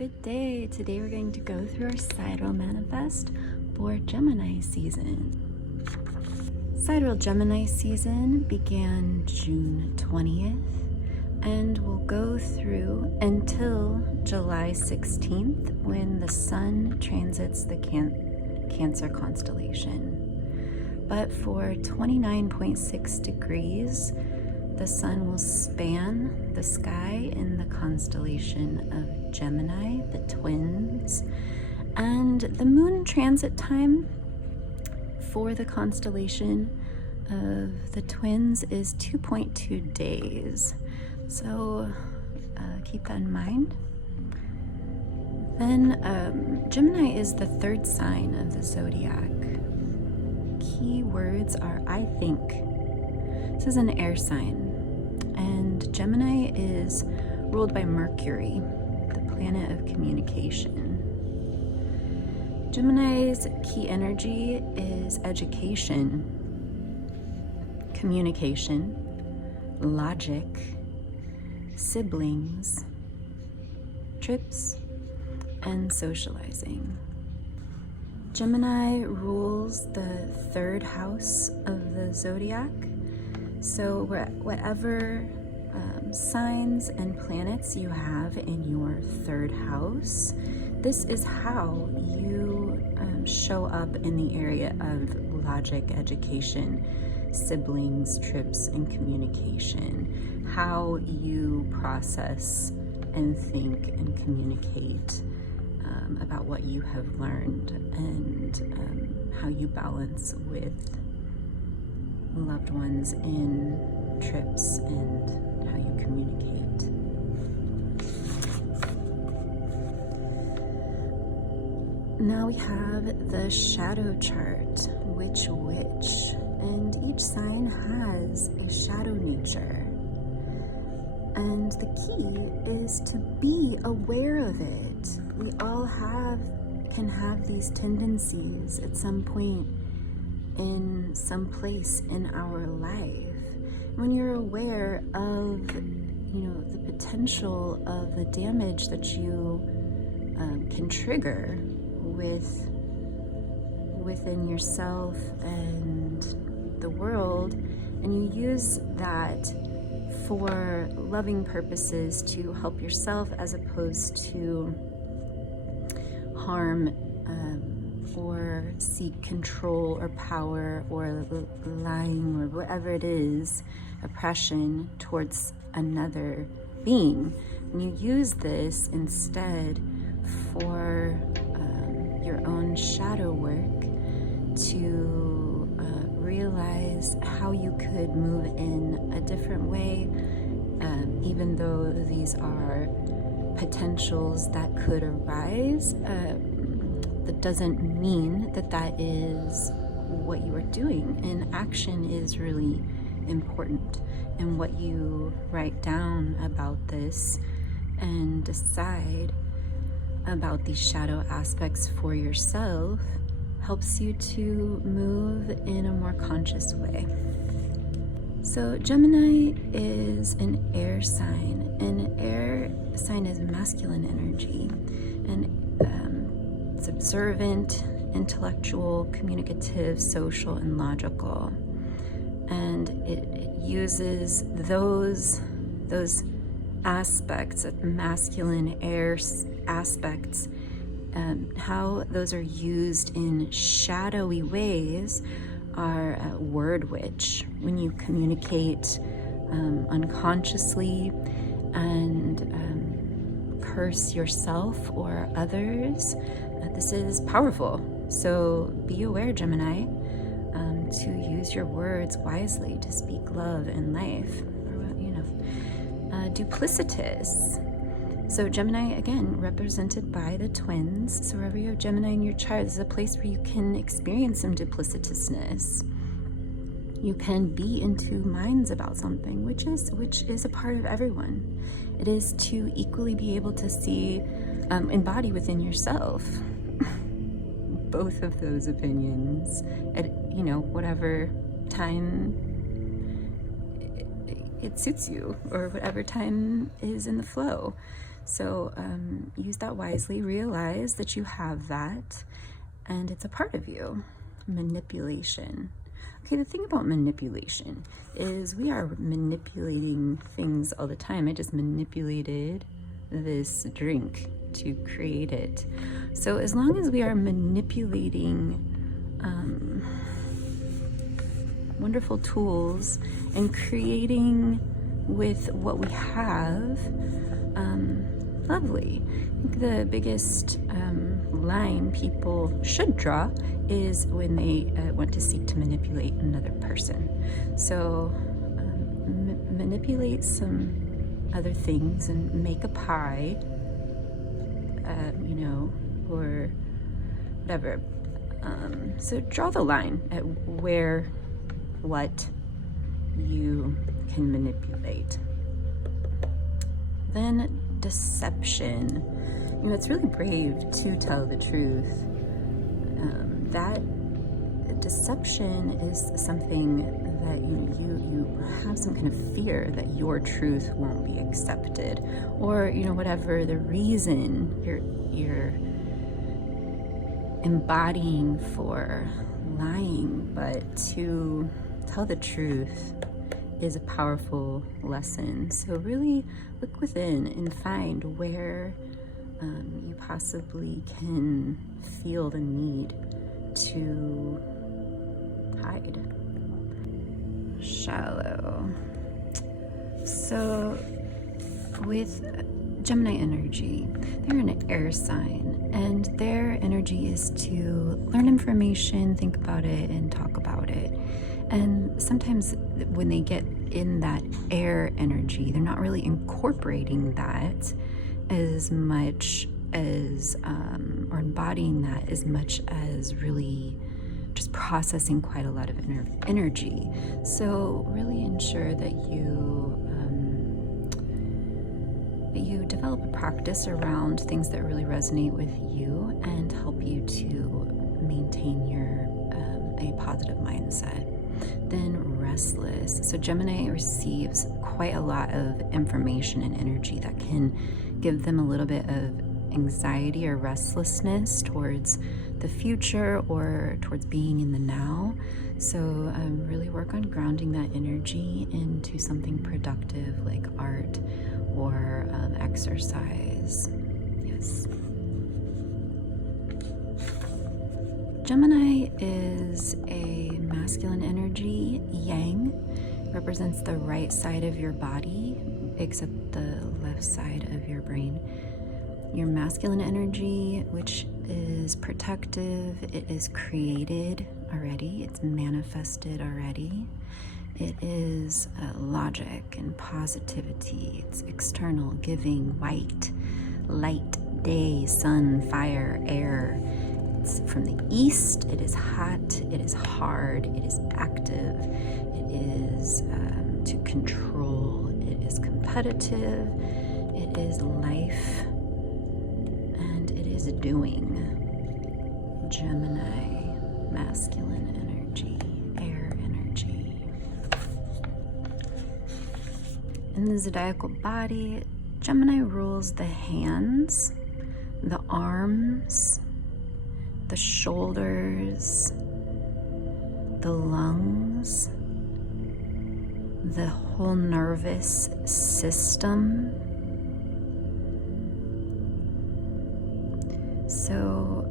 Good day. Today we're going to go through our Sidereal manifest for Gemini season. Sidereal Gemini season began June 20th and will go through until July 16th when the Sun transits the Cancer constellation. But for 29.6 degrees, the Sun will span the sky in the constellation of Gemini, the twins, and the Moon transit time for the constellation of the twins is 2.2 days. So keep that in mind. Then Gemini is the third sign of the zodiac. Key words are I think. This is an air sign. And Gemini is ruled by Mercury, the planet of communication. Gemini's key energy is education, communication, logic, siblings, trips, and socializing. Gemini rules the third house of the zodiac. So whatever signs and planets you have in your third house, this is how you show up in the area of logic, education, siblings, trips, and communication. How you process and think and communicate about what you have learned, and how you balance with loved ones in trips and how you communicate. Now we have the shadow chart, which, and each sign has a shadow nature. And the key is to be aware of it. We all can have these tendencies at some point in some place in our life. When you're aware of, the potential of the damage that you can trigger within yourself and the world, and you use that for loving purposes to help yourself as opposed to harm or seek control or power or lying or whatever it is, oppression towards another being. And you use this instead for your own shadow work to realize how you could move in a different way, even though these are potentials that could arise. That doesn't mean that is what you are doing, and action is really important. And what you write down about this and decide about these shadow aspects for yourself helps you to move in a more conscious way. So Gemini is an air sign, and an air sign is masculine energy, and it's observant, intellectual, communicative, social, and logical. And it uses those aspects, masculine air aspects, how those are used in shadowy ways are word witch. When you communicate unconsciously and curse yourself or others, this is powerful. So be aware, Gemini, to use your words wisely, to speak love and life. Duplicitous. So Gemini, again, represented by the twins. So wherever you have Gemini in your chart, this is a place where you can experience some duplicitousness. You can be in two minds about something, which is a part of everyone. It is to equally be able to see, embody within yourself both of those opinions at whatever time it suits you, or whatever time is in the flow. So use that wisely, realize that you have that, and it's a part of you. Manipulation. Okay, the thing about manipulation is we are manipulating things all the time. I just manipulated this drink to create it. So as long as we are manipulating wonderful tools and creating with what we have, lovely. I think the biggest line people should draw is when they want to seek to manipulate another person. So manipulate some other things and make a pie, or whatever. So draw the line at what you can manipulate. Then deception. It's really brave to tell the truth. That deception is something that you have some kind of fear that your truth won't be accepted, or whatever the reason you're embodying for lying. But to tell the truth is a powerful lesson. So really look within and find where you possibly can feel the need to hide. Shallow. So with Gemini energy, they're an air sign, and their energy is to learn information, think about it, and talk about it. And sometimes when they get in that air energy, they're not really incorporating that as much as, or embodying that as much as really just processing quite a lot of energy. So really ensure that you develop a practice around things that really resonate with you and help you to maintain a positive mindset. Then restless. So Gemini receives quite a lot of information and energy that can give them a little bit of anxiety or restlessness towards the future or towards being in the now. So really work on grounding that energy into something productive like art or exercise. Yes. Gemini is a masculine energy. Yang represents the right side of your body, makes up the left side of your brain. Your masculine energy, which is protective, it is created already, it's manifested already. It is logic and positivity. It's external, giving, white, light, day, sun, fire, air. It's from the east. It is hot. It is hard. It is active. It is to control. It is competitive. It is life. And it is doing. Gemini, masculine energy, air energy. In the zodiacal body, Gemini rules the hands, the arms, the shoulders, the lungs, the whole nervous system. So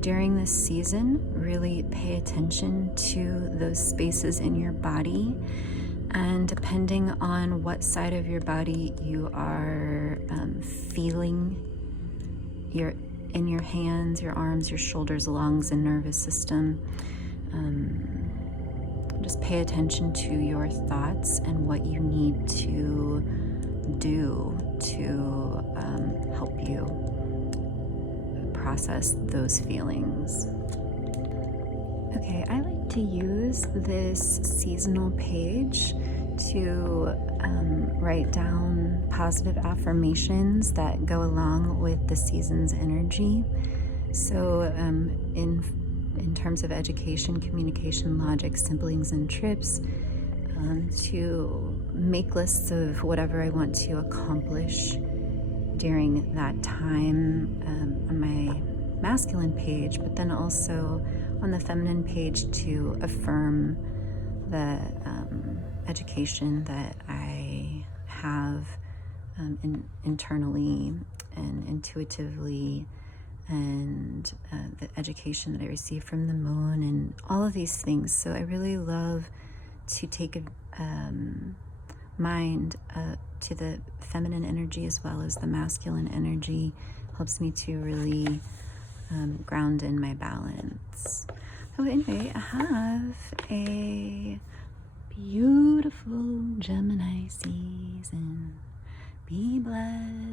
during this season, really pay attention to those spaces in your body, and depending on what side of your body you are feeling in your hands, your arms, your shoulders, lungs, and nervous system, just pay attention to your thoughts and what you need to do to help you process those feelings. Okay, I like to use this seasonal page to write down positive affirmations that go along with the season's energy. So in terms of education, communication, logic, siblings, and trips, to make lists of whatever I want to accomplish during that time on my masculine page, but then also on the feminine page to affirm the education that I have internally and intuitively, and the education that I receive from the moon and all of these things. So I really love to take mind to the feminine energy as well as the masculine energy. Helps me to really ground in my balance. So anyway, I have a beautiful Gemini season. Be blessed.